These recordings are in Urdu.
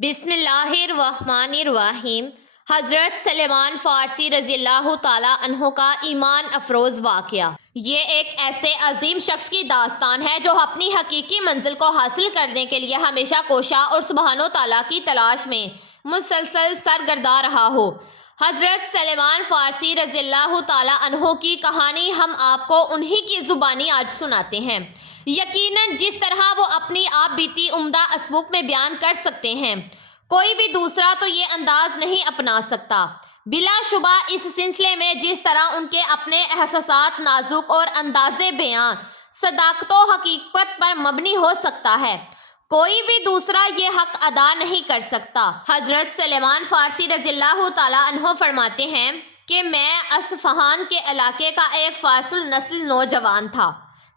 بسم اللہ الرحمن الرحیم۔ حضرت سلمان فارسی رضی اللہ تعالیٰ عنہ کا ایمان افروز واقعہ۔ یہ ایک ایسے عظیم شخص کی داستان ہے جو اپنی حقیقی منزل کو حاصل کرنے کے لیے ہمیشہ کوشاں اور سبحانہ تعالیٰ کی تلاش میں مسلسل سرگرداں رہا ہو۔ حضرت سلمان فارسی رضی اللہ تعالیٰ عنہ کی کہانی ہم آپ کو انہی کی زبانی آج سناتے ہیں۔ یقیناً جس طرح وہ اپنی آپ بیتی عمدہ اسلوب میں بیان کر سکتے ہیں، کوئی بھی دوسرا تو یہ انداز نہیں اپنا سکتا۔ بلا شبہ اس سلسلے میں جس طرح ان کے اپنے احساسات نازک اور انداز بیان صداقت و حقیقت پر مبنی ہو سکتا ہے، کوئی بھی دوسرا یہ حق ادا نہیں کر سکتا۔ حضرت سلمان فارسی رضی اللہ تعالیٰ عنہ فرماتے ہیں کہ میں اصفہان کے علاقے کا ایک فاصل نسل نوجوان تھا۔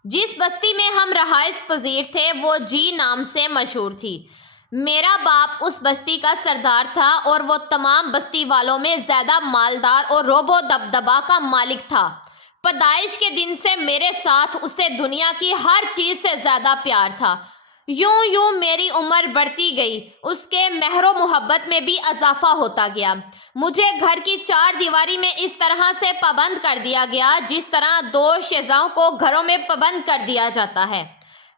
جس بستی میں ہم رہائش پذیر تھے وہ جی نام سے مشہور تھی۔ میرا باپ اس بستی کا سردار تھا اور وہ تمام بستی والوں میں زیادہ مالدار اور رعب و دبدبہ کا مالک تھا۔ پیدائش کے دن سے میرے ساتھ اسے دنیا کی ہر چیز سے زیادہ پیار تھا۔ یوں یوں میری عمر بڑھتی گئی، اس کے مہر و محبت میں بھی اضافہ ہوتا گیا۔ مجھے گھر کی چار دیواری میں اس طرح سے پابند کر دیا گیا جس طرح دو شیزوں کو گھروں میں پابند کر دیا جاتا ہے۔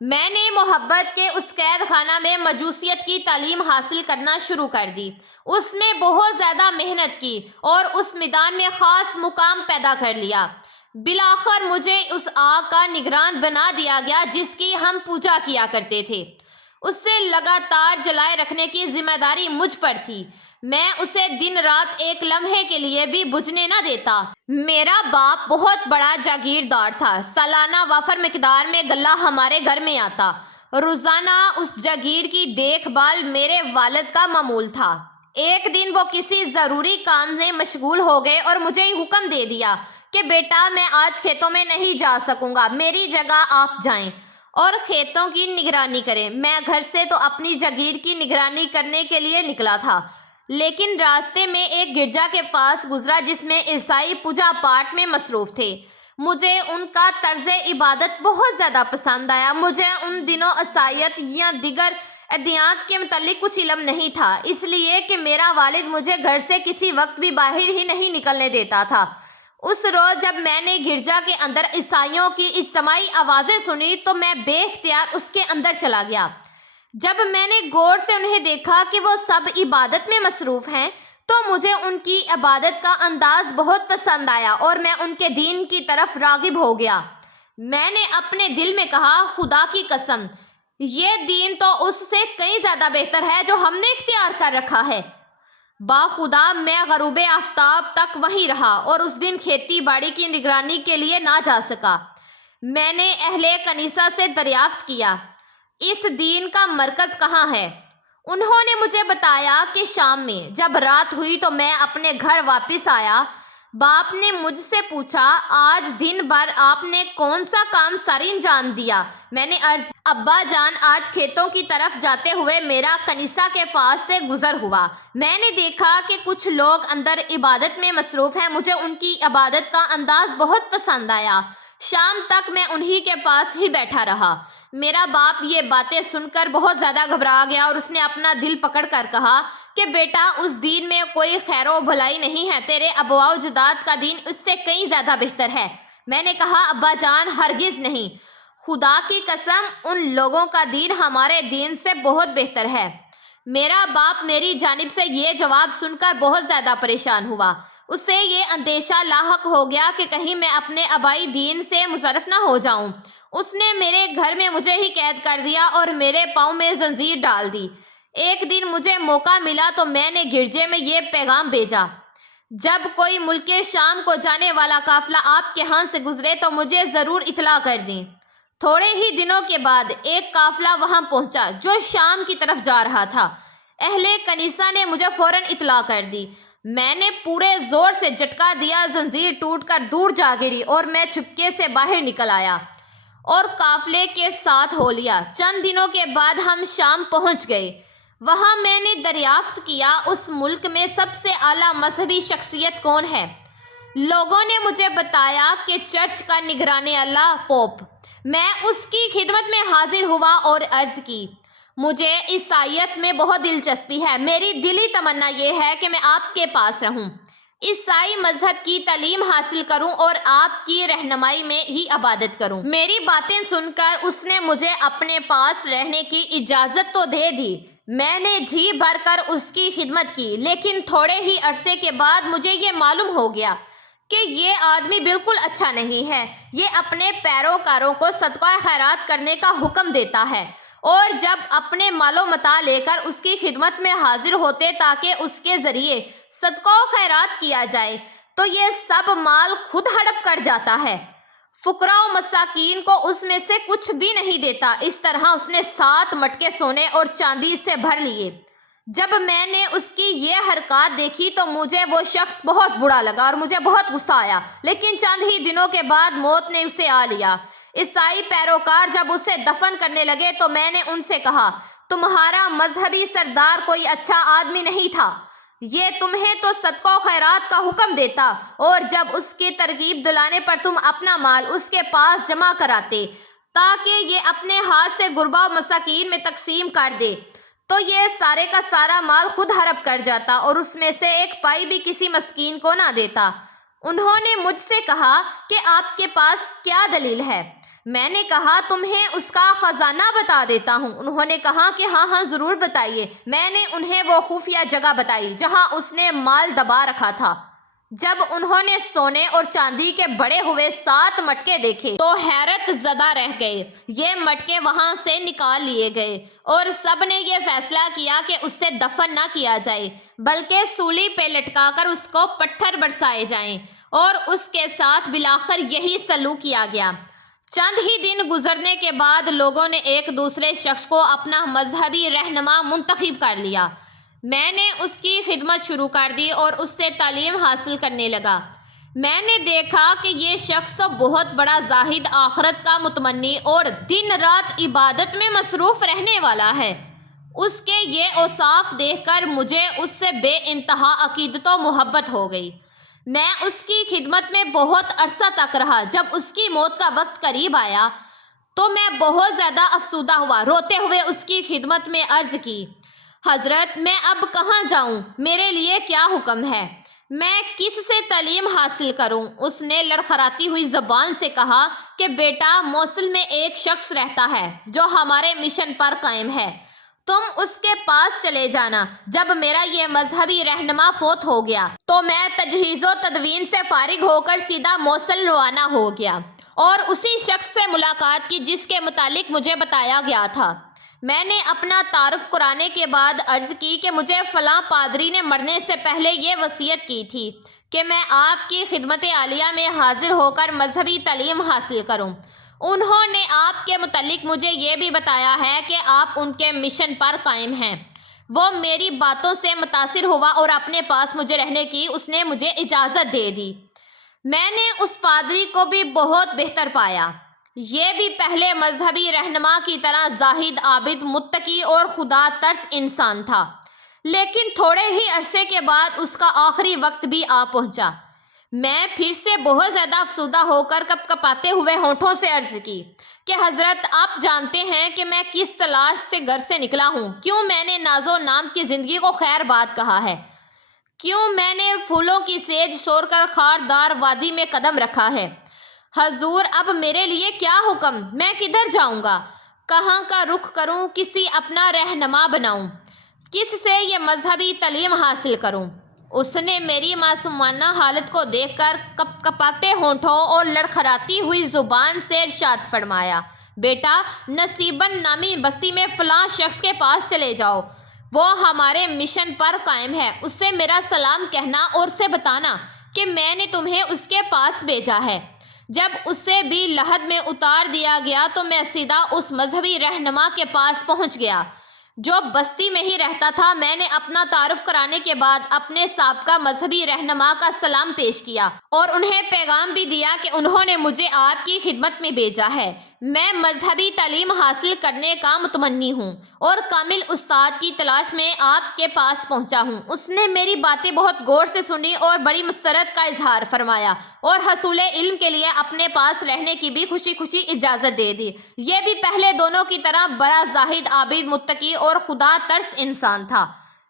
میں نے محبت کے اس قید خانہ میں مجوسیت کی تعلیم حاصل کرنا شروع کر دی، اس میں بہت زیادہ محنت کی اور اس میدان میں خاص مقام پیدا کر لیا۔ بالآخر مجھے اس آگ کا نگران بنا دیا گیا جس کی ہم پوجا کیا کرتے تھے۔ اسے لگاتار جلائے رکھنے کی ذمہ داری مجھ پر تھی۔ میں اسے دن رات ایک لمحے کے لیے بھی بجھنے نہ دیتا۔ میرا باپ بہت بڑا جاگیردار تھا۔ سالانہ وافر مقدار میں غلہ ہمارے گھر میں آتا۔ روزانہ اس جاگیر کی دیکھ بھال میرے والد کا معمول تھا۔ ایک دن وہ کسی ضروری کام میں مشغول ہو گئے اور مجھے حکم دے دیا کہ بیٹا میں آج کھیتوں میں نہیں جا سکوں گا، میری جگہ آپ جائیں اور کھیتوں کی نگرانی کریں۔ میں گھر سے تو اپنی جاگیر کی نگرانی کرنے کے لیے نکلا تھا، لیکن راستے میں ایک گرجا کے پاس گزرا جس میں عیسائی پوجا پاٹ میں مصروف تھے۔ مجھے ان کا طرز عبادت بہت زیادہ پسند آیا۔ مجھے ان دنوں عیسائیت یا دیگر ادیان کے متعلق کچھ علم نہیں تھا، اس لیے کہ میرا والد مجھے گھر سے کسی وقت بھی باہر ہی نہیں نکلنے دیتا تھا۔ اس روز جب میں نے گرجا کے اندر عیسائیوں کی اجتماعی آوازیں سنی تو میں بے اختیار اس کے اندر چلا گیا۔ جب میں نے غور سے انہیں دیکھا کہ وہ سب عبادت میں مصروف ہیں تو مجھے ان کی عبادت کا انداز بہت پسند آیا اور میں ان کے دین کی طرف راغب ہو گیا۔ میں نے اپنے دل میں کہا، خدا کی قسم، یہ دین تو اس سے کئی زیادہ بہتر ہے جو ہم نے اختیار کر رکھا ہے۔ باخدا میں غروب آفتاب تک وہیں رہا اور اس دن کھیتی باڑی کی نگرانی کے لیے نہ جا سکا۔ میں نے اہل کنیسہ سے دریافت کیا، اس دین کا مرکز کہاں ہے؟ انہوں نے مجھے بتایا کہ شام میں۔ جب رات ہوئی تو میں اپنے گھر واپس آیا۔ باپ نے مجھ سے پوچھا، آج دن بھر آپ نے کون سا کام سر انجام دیا؟ میں نے عرض، ابا جان، آج کھیتوں کی طرف جاتے ہوئے میرا کنیسہ کے پاس سے گزر ہوا۔ میں نے دیکھا کہ کچھ لوگ اندر عبادت میں مصروف ہیں۔ مجھے ان کی عبادت کا انداز بہت پسند آیا۔ شام تک میں انہی کے پاس ہی بیٹھا رہا۔ میرا باپ یہ باتیں سن کر بہت زیادہ گھبرا گیا اور اس نے اپنا دل پکڑ کر کہا کہ بیٹا، اس دین میں کوئی خیر و بھلائی نہیں ہے، تیرے آباء و اجداد کا دین اس سے کئی زیادہ بہتر ہے۔ میں نے کہا، ابا جان، ہرگز نہیں، خدا کی قسم، ان لوگوں کا دین ہمارے دین سے بہت بہتر ہے۔ میرا باپ میری جانب سے یہ جواب سن کر بہت زیادہ پریشان ہوا۔ اسے یہ اندیشہ لاحق ہو گیا کہ کہیں میں اپنے آبائی دین سے منحرف نہ ہو جاؤں۔ اس نے میرے گھر میں مجھے ہی قید کر دیا اور میرے پاؤں میں زنجیر ڈال دی۔ ایک دن مجھے موقع ملا تو میں نے گرجے میں یہ پیغام بھیجا، جب کوئی ملک شام کو جانے والا قافلہ آپ کے ہاں سے گزرے تو مجھے ضرور اطلاع کر دیں۔ تھوڑے ہی دنوں کے بعد ایک قافلہ وہاں پہنچا جو شام کی طرف جا رہا تھا۔ اہل کنیسہ نے مجھے فوراً اطلاع کر دی۔ میں نے پورے زور سے جھٹکا دیا، زنجیر ٹوٹ کر دور جا گری اور میں چھپکے سے باہر نکل آیا اور قافلے کے ساتھ ہو لیا۔ چند دنوں کے بعد ہم شام پہنچ گئے۔ وہاں میں نے دریافت کیا، اس ملک میں سب سے اعلیٰ مذہبی شخصیت کون ہے؟ لوگوں نے مجھے بتایا کہ چرچ کا نگران اعلیٰ پوپ۔ میں اس کی خدمت میں حاضر ہوا اور عرض کی، مجھے عیسائیت میں بہت دلچسپی ہے۔ میری دلی تمنا یہ ہے کہ میں آپ کے پاس رہوں، عیسائی مذہب کی تعلیم حاصل کروں اور آپ کی رہنمائی میں ہی عبادت کروں۔ میری باتیں سن کر اس نے مجھے اپنے پاس رہنے کی اجازت تو دے دی۔ میں نے جی بھر کر اس کی خدمت کی، لیکن تھوڑے ہی عرصے کے بعد مجھے یہ معلوم ہو گیا کہ یہ آدمی بالکل اچھا نہیں ہے۔ یہ اپنے پیروکاروں کو صدقہ خیرات کرنے کا حکم دیتا ہے، اور جب اپنے مال و متاع لے کر اس کی خدمت میں حاضر ہوتے تاکہ اس کے ذریعے صدقہ و خیرات کیا جائے تو یہ سب مال خود ہڑپ کر جاتا ہے، فقراء و مساکین کو اس میں سے کچھ بھی نہیں دیتا۔ اس طرح اس نے 7 مٹکے سونے اور چاندی سے بھر لیے۔ جب میں نے اس کی یہ حرکات دیکھی تو مجھے وہ شخص بہت برا لگا اور مجھے بہت غصہ آیا، لیکن چند ہی دنوں کے بعد موت نے اسے آ لیا۔ عیسائی پیروکار جب اسے دفن کرنے لگے تو میں نے ان سے کہا، تمہارا مذہبی سردار کوئی اچھا آدمی نہیں تھا، یہ تمہیں تو صدقہ و خیرات کا حکم دیتا، اور جب اس کی ترغیب دلانے پر تم اپنا مال اس کے پاس جمع کراتے تاکہ یہ اپنے ہاتھ سے غربا و مساکین میں تقسیم کر دے، تو یہ سارے کا سارا مال خود ہڑپ کر جاتا اور اس میں سے ایک پائی بھی کسی مسکین کو نہ دیتا۔ انہوں نے مجھ سے کہا کہ آپ کے پاس کیا دلیل ہے؟ میں نے کہا، تمہیں اس کا خزانہ بتا دیتا ہوں۔ انہوں نے کہا کہ ہاں ضرور بتائیے۔ میں نے انہیں وہ خفیہ جگہ بتائی جہاں اس نے مال دبا رکھا تھا۔ جب انہوں نے سونے اور چاندی کے بڑے ہوئے 7 مٹکے دیکھے تو حیرت زدہ رہ گئے۔ یہ مٹکے وہاں سے نکال لیے گئے اور سب نے یہ فیصلہ کیا کہ اسے دفن نہ کیا جائے بلکہ سولی پہ لٹکا کر اس کو پتھر برسائے جائیں، اور اس کے ساتھ بالآخر یہی سلوک کیا گیا۔ چند ہی دن گزرنے کے بعد لوگوں نے ایک دوسرے شخص کو اپنا مذہبی رہنما منتخب کر لیا۔ میں نے اس کی خدمت شروع کر دی اور اس سے تعلیم حاصل کرنے لگا۔ میں نے دیکھا کہ یہ شخص تو بہت بڑا زاہد، آخرت کا متمنی اور دن رات عبادت میں مصروف رہنے والا ہے۔ اس کے یہ اوصاف دیکھ کر مجھے اس سے بے انتہا عقیدت و محبت ہو گئی۔ میں اس کی خدمت میں بہت عرصہ تک رہا۔ جب اس کی موت کا وقت قریب آیا تو میں بہت زیادہ افسردہ ہوا۔ روتے ہوئے اس کی خدمت میں عرض کی، حضرت میں اب کہاں جاؤں؟ میرے لیے کیا حکم ہے؟ میں کس سے تعلیم حاصل کروں؟ اس نے لڑکھڑاتی ہوئی زبان سے کہا کہ بیٹا، موصل میں ایک شخص رہتا ہے جو ہمارے مشن پر قائم ہے، تم اس کے پاس چلے جانا۔ جب میرا یہ مذہبی رہنما فوت ہو گیا تو میں تجہیز و تدوین سے فارغ ہو کر سیدھا موصل روانہ ہو گیا اور اسی شخص سے ملاقات کی جس کے متعلق مجھے بتایا گیا تھا۔ میں نے اپنا تعارف کرانے کے بعد عرض کی کہ مجھے فلاں پادری نے مرنے سے پہلے یہ وصیت کی تھی کہ میں آپ کی خدمت عالیہ میں حاضر ہو کر مذہبی تعلیم حاصل کروں۔ انہوں نے آپ کے متعلق مجھے یہ بھی بتایا ہے کہ آپ ان کے مشن پر قائم ہیں۔ وہ میری باتوں سے متاثر ہوا اور اپنے پاس مجھے رہنے کی اس نے مجھے اجازت دے دی۔ میں نے اس پادری کو بھی بہت بہتر پایا۔ یہ بھی پہلے مذہبی رہنما کی طرح زاہد، عابد، متقی اور خدا ترس انسان تھا، لیکن تھوڑے ہی عرصے کے بعد اس کا آخری وقت بھی آ پہنچا۔ میں پھر سے بہت زیادہ افسردہ ہو کر کپ کپاتے ہوئے ہونٹوں سے عرض کی کہ حضرت، آپ جانتے ہیں کہ میں کس تلاش سے گھر سے نکلا ہوں، کیوں میں نے ناز و نام کی زندگی کو خیر باد کہا ہے، کیوں میں نے پھولوں کی سیج چھوڑ کر خاردار وادی میں قدم رکھا ہے۔ حضور، اب میرے لیے کیا حکم؟ میں کدھر جاؤں گا؟ کہاں کا رخ کروں؟ کسی اپنا رہنما بناؤں؟ کس سے یہ مذہبی تعلیم حاصل کروں؟ اس نے میری معصومانہ حالت کو دیکھ کر کپ کپاتے ہونٹوں اور لڑکھڑاتی ہوئی زبان سے ارشاد فرمایا، بیٹا، نصیبن نامی بستی میں فلاں شخص کے پاس چلے جاؤ، وہ ہمارے مشن پر قائم ہے، اس سے میرا سلام کہنا اور اسے بتانا کہ میں نے تمہیں اس کے پاس بھیجا ہے۔ جب اسے بھی لحد میں اتار دیا گیا تو میں سیدھا اس مذہبی رہنما کے پاس پہنچ گیا جو بستی میں ہی رہتا تھا۔ میں نے اپنا تعارف کرانے کے بعد اپنے سابقہ مذہبی رہنما کا سلام پیش کیا اور انہیں پیغام بھی دیا کہ انہوں نے مجھے آپ کی خدمت میں بھیجا ہے۔ میں مذہبی تعلیم حاصل کرنے کا متمنی ہوں اور کامل استاد کی تلاش میں آپ کے پاس پہنچا ہوں۔ اس نے میری باتیں بہت غور سے سنی اور بڑی مسرت کا اظہار فرمایا اور حصول علم کے لیے اپنے پاس رہنے کی بھی خوشی خوشی اجازت دے دی۔ یہ بھی پہلے دونوں کی طرح بڑا زاہد، عابد، متقی اور خدا ترس انسان تھا،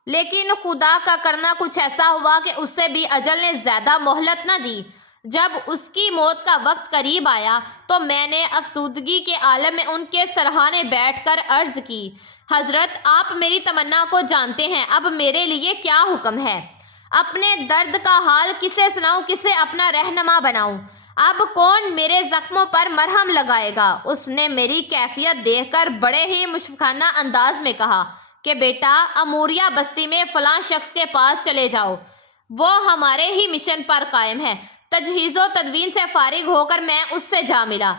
لیکن خدا کا کرنا کچھ ایسا ہوا کہ اس سے بھی اجل نے زیادہ مہلت نہ دی۔ جب اس کی موت کا وقت قریب آیا تو میں نے افسردگی کے عالم میں ان کے سرہانے بیٹھ کر عرض کی، حضرت آپ میری تمنا کو جانتے ہیں، اب میرے لیے کیا حکم ہے؟ اپنے درد کا حال کسے سناؤں، کسے اپنا رہنما بناؤں؟ اب کون میرے زخموں پر مرہم لگائے گا؟ اس نے میری کیفیت دیکھ کر بڑے ہی مشفقانہ انداز میں کہا کہ بیٹا، اموریہ بستی میں فلاں شخص کے پاس چلے جاؤ، وہ ہمارے ہی مشن پر قائم ہے۔ تجہیز و تدوین سے فارغ ہو کر میں اس سے جا ملا۔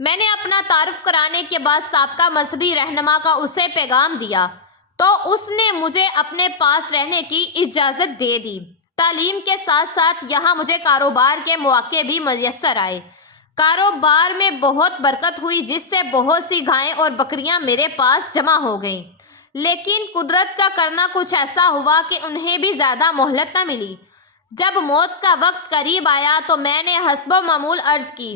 میں نے اپنا تعارف کرانے کے بعد سابقہ مذہبی رہنما کا اسے پیغام دیا تو اس نے مجھے اپنے پاس رہنے کی اجازت دے دی۔ تعلیم کے ساتھ ساتھ یہاں مجھے کاروبار کے مواقع بھی میسر آئے۔ کاروبار میں بہت برکت ہوئی، جس سے بہت سی گائیں اور بکریاں میرے پاس جمع ہو گئیں، لیکن قدرت کا کرنا کچھ ایسا ہوا کہ انہیں بھی زیادہ مہلت نہ ملی۔ جب موت کا وقت قریب آیا تو میں نے حسب و معمول عرض کی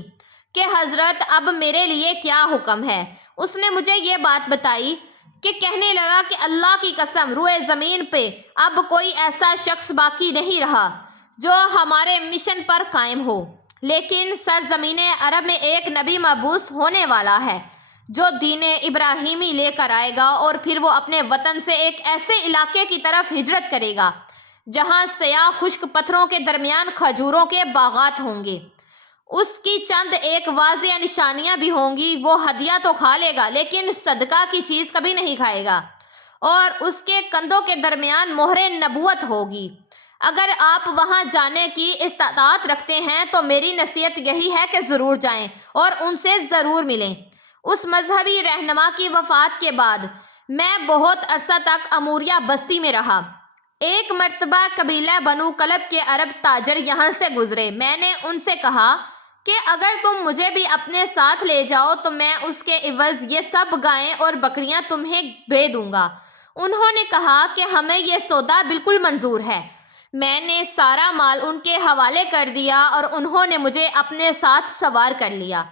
کہ حضرت اب میرے لیے کیا حکم ہے؟ اس نے مجھے یہ بات بتائی کہ کہنے لگا کہ اللہ کی قسم، روئے زمین پہ اب کوئی ایسا شخص باقی نہیں رہا جو ہمارے مشن پر قائم ہو، لیکن سرزمین عرب میں ایک نبی مبعوث ہونے والا ہے جو دین ابراہیمی لے کر آئے گا، اور پھر وہ اپنے وطن سے ایک ایسے علاقے کی طرف ہجرت کرے گا جہاں سیاہ خشک پتھروں کے درمیان کھجوروں کے باغات ہوں گے۔ اس کی چند ایک واضح نشانیاں بھی ہوں گی، وہ ہدیہ تو کھا لے گا لیکن صدقہ کی چیز کبھی نہیں کھائے گا، اور اس کے کندھوں کے درمیان مہر نبوت ہوگی۔ اگر آپ وہاں جانے کی استطاعت رکھتے ہیں تو میری نصیحت یہی ہے کہ ضرور جائیں اور ان سے ضرور ملیں۔ اس مذہبی رہنما کی وفات کے بعد میں بہت عرصہ تک اموریہ بستی میں رہا۔ ایک مرتبہ قبیلہ بنو کلب کے عرب تاجر یہاں سے گزرے۔ میں نے ان سے کہا کہ اگر تم مجھے بھی اپنے ساتھ لے جاؤ تو میں اس کے عوض یہ سب گائیں اور بکریاں تمہیں دے دوں گا۔ انہوں نے کہا کہ ہمیں یہ سودا بالکل منظور ہے۔ میں نے سارا مال ان کے حوالے کر دیا اور انہوں نے مجھے اپنے ساتھ سوار کر لیا۔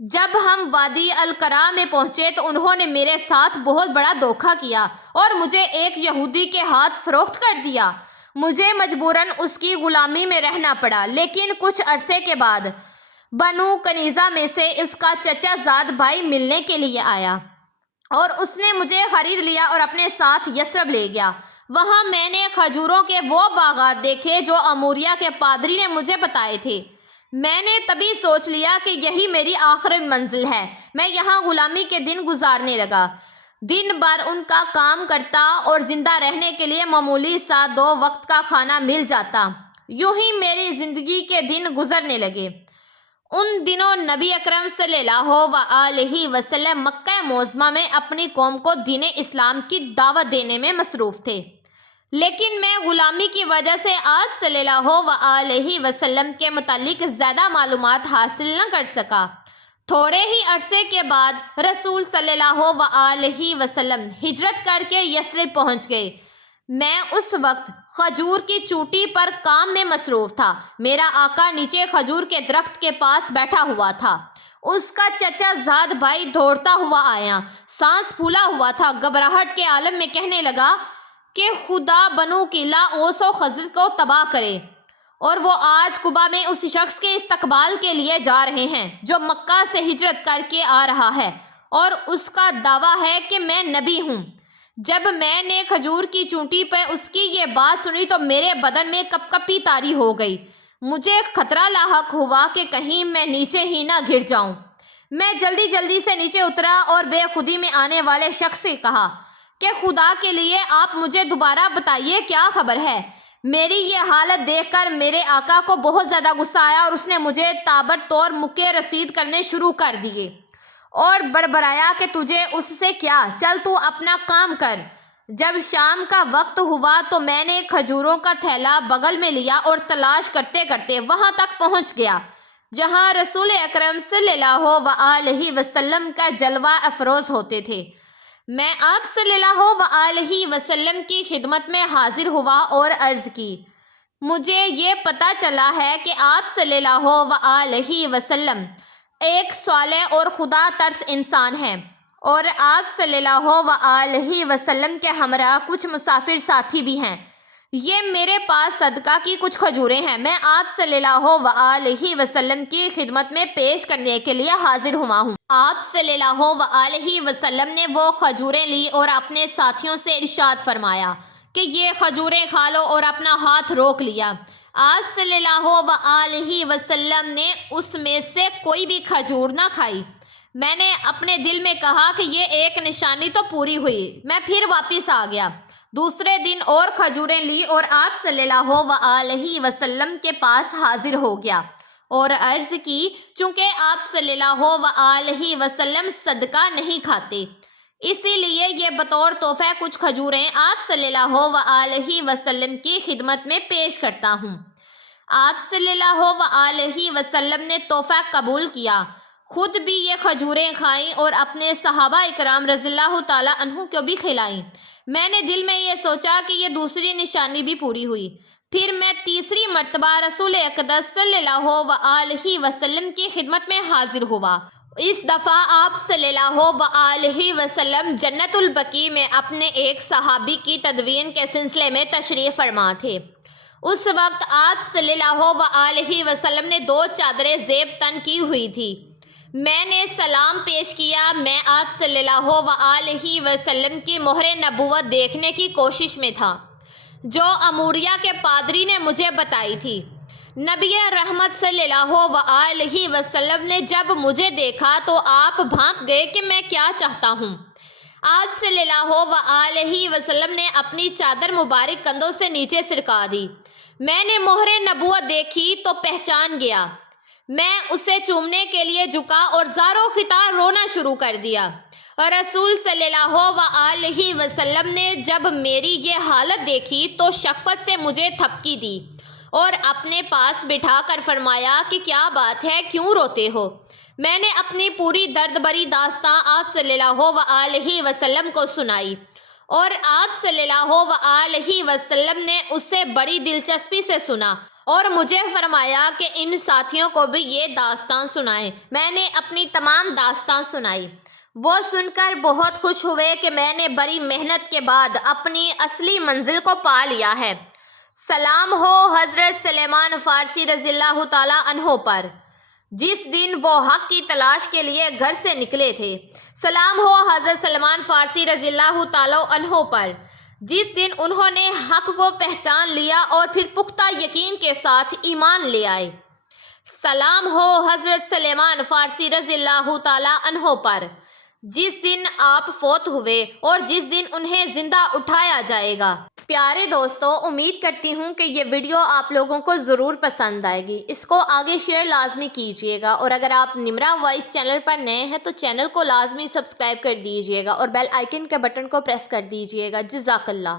جب ہم وادی القرا میں پہنچے تو انہوں نے میرے ساتھ بہت بڑا دھوکہ کیا اور مجھے ایک یہودی کے ہاتھ فروخت کر دیا۔ مجھے مجبوراً اس کی غلامی میں رہنا پڑا، لیکن کچھ عرصے کے بعد بنو کنیزہ میں سے اس کا چچا زاد بھائی ملنے کے لیے آیا اور اس نے مجھے خرید لیا اور اپنے ساتھ یثرب لے گیا۔ وہاں میں نے کھجوروں کے وہ باغات دیکھے جو اموریہ کے پادری نے مجھے بتائے تھے۔ میں نے تبھی سوچ لیا کہ یہی میری آخری منزل ہے۔ میں یہاں غلامی کے دن گزارنے لگا، دن بھر ان کا کام کرتا اور زندہ رہنے کے لیے معمولی سا 2 وقت کا کھانا مل جاتا۔ یوں ہی میری زندگی کے دن گزرنے لگے۔ ان دنوں نبی اکرم صلی اللہ علیہ وسلم مکہ معظمہ میں اپنی قوم کو دین اسلام کی دعوت دینے میں مصروف تھے، لیکن میں غلامی کی وجہ سے آپ صلی اللہ علیہ وسلم کے متعلق زیادہ معلومات حاصل نہ کر سکا۔ تھوڑے ہی عرصے کے بعد رسول صلی اللہ علیہ وسلم ہجرت کر کے یثرب پہنچ گئے۔ میں اس وقت کھجور کی چوٹی پر کام میں مصروف تھا۔ میرا آقا نیچے کھجور کے درخت کے پاس بیٹھا ہوا تھا۔ اس کا چچا زاد بھائی دوڑتا ہوا آیا، سانس پھولا ہوا تھا، گھبراہٹ کے عالم میں کہنے لگا کہ خدا بنو قیلہ اوس و خزرج کو تباہ کرے، اور وہ آج قبا میں اس شخص کے استقبال کے لیے جا رہے ہیں جو مکہ سے ہجرت کر کے آ رہا ہے اور اس کا دعویٰ ہے کہ میں نبی ہوں۔ جب میں نے کھجور کی چونٹی پہ اس کی یہ بات سنی تو میرے بدن میں کپ کپی طاری ہو گئی۔ مجھے خطرہ لاحق ہوا کہ کہیں میں نیچے ہی نہ گر جاؤں۔ میں جلدی سے نیچے اترا اور بے خودی میں آنے والے شخص سے کہا کہ خدا کے لیے آپ مجھے دوبارہ بتائیے کیا خبر ہے۔ میری یہ حالت دیکھ کر میرے آقا کو بہت زیادہ غصہ آیا اور اس نے مجھے تابڑتوڑ مکے رسید کرنے شروع کر دیے اور بڑبڑایا کہ تجھے اس سے کیا، چل تو اپنا کام کر۔ جب شام کا وقت ہوا تو میں نے کھجوروں کا تھیلا بغل میں لیا اور تلاش کرتے کرتے وہاں تک پہنچ گیا جہاں رسول اکرم صلی اللہ وآلہ وسلم کا جلوہ افروز ہوتے تھے۔ میں آپ صلی اللہ وآلہ وسلم کی خدمت میں حاضر ہوا اور عرض کی، مجھے یہ پتہ چلا ہے کہ آپ صلی اللہ وآلہ وسلم ایک صالح اور خدا ترس انسان ہیں، اور آپ صلی اللہ وآلہ وسلم کے ہمراہ کچھ مسافر ساتھی بھی ہیں۔ یہ میرے پاس صدقہ کی کچھ کھجوریں ہیں، میں آپ صلی اللہ وآلہ وسلم کی خدمت میں پیش کرنے کے لیے حاضر ہوا ہوں۔ آپ صلی اللہ وآلہ وسلم نے وہ کھجوریں لی اور اپنے ساتھیوں سے ارشاد فرمایا کہ یہ کھجوریں کھا لو، اور اپنا ہاتھ روک لیا۔ آپ صلی اللہ وآلہ وسلم نے اس میں سے کوئی بھی کھجور نہ کھائی۔ میں نے اپنے دل میں کہا کہ یہ ایک نشانی تو پوری ہوئی۔ میں پھر واپس آ گیا، دوسرے دن اور کھجوریں لی اور آپ صلی اللہ وآلہ وسلم کے پاس حاضر ہو گیا اور عرض کی، چونکہ آپ صلی اللہ وآلہ وسلم صدقہ نہیں کھاتے، اسی لیے یہ بطور تحفہ کچھ کھجوریں آپ صلی اللہ وآلہ وسلم کی خدمت میں پیش کرتا ہوں۔ آپ صلی اللہ وآلہ وسلم نے تحفہ قبول کیا، خود بھی یہ کھجوریں کھائیں اور اپنے صحابہ اکرام رضی اللہ تعالیٰ عنہ کو بھی کھلائیں۔ میں نے دل میں یہ سوچا کہ یہ دوسری نشانی بھی پوری ہوئی۔ پھر میں تیسری مرتبہ رسول اقدس صلی اللہ وآلہ وسلم کی خدمت میں حاضر ہوا۔ اس دفعہ آپ صلی اللہ وآلہ وسلم جنت البقیع میں اپنے ایک صحابی کی تدفین کے سلسلے میں تشریف فرما تھے۔ اس وقت آپ صلی اللہ وآلہ وسلم نے 2 چادریں زیب تن کی ہوئی تھی۔ میں نے سلام پیش کیا۔ میں آپ صلی اللہ وآلہ وسلم کی مہر نبوت دیکھنے کی کوشش میں تھا جو اموریہ کے پادری نے مجھے بتائی تھی۔ نبی رحمت صلی اللہ وآلہ وسلم نے جب مجھے دیکھا تو آپ بھانپ گئے کہ میں کیا چاہتا ہوں۔ آپ صلی اللہ وآلہ وسلم نے اپنی چادر مبارک کندھوں سے نیچے سرکا دی۔ میں نے مہر نبوت دیکھی تو پہچان گیا۔ میں اسے چومنے کے لیے جھکا اور زار و خطار رونا شروع کر دیا۔ رسول صلی اللہ وآلہ وسلم نے جب میری یہ حالت دیکھی تو شفقت سے مجھے تھپکی دی اور اپنے پاس بٹھا کر فرمایا کہ کیا بات ہے، کیوں روتے ہو؟ میں نے اپنی پوری درد بری داستان آپ صلی اللہ وآلہ وسلم کو سنائی اور آپ صلی اللہ وآلہ وسلم نے اسے بڑی دلچسپی سے سنا اور مجھے فرمایا کہ ان ساتھیوں کو بھی یہ داستان سنائیں۔ میں نے اپنی تمام داستان سنائی۔ وہ سن کر بہت خوش ہوئے کہ میں نے بڑی محنت کے بعد اپنی اصلی منزل کو پا لیا ہے۔ سلام ہو حضرت سلیمان فارسی رضی اللہ تعالیٰ عنہ پر، جس دن وہ حق کی تلاش کے لیے گھر سے نکلے تھے۔ سلام ہو حضرت سلمان فارسی رضی اللہ تعالیٰ عنہ پر، جس دن انہوں نے حق کو پہچان لیا اور پھر پختہ یقین کے ساتھ ایمان لے آئے۔ سلام ہو حضرت سلیمان فارسی رضی اللہ تعالیٰ عنہ پر، جس دن آپ فوت ہوئے اور جس دن انہیں زندہ اٹھایا جائے گا۔ پیارے دوستو، امید کرتی ہوں کہ یہ ویڈیو آپ لوگوں کو ضرور پسند آئے گی۔ اس کو آگے شیئر لازمی کیجیے گا، اور اگر آپ نمرا وائس چینل پر نئے ہیں تو چینل کو لازمی سبسکرائب کر دیجیے گا اور بیل آئیکن کے بٹن کو پریس کر دیجیے گا۔ جزاک اللہ۔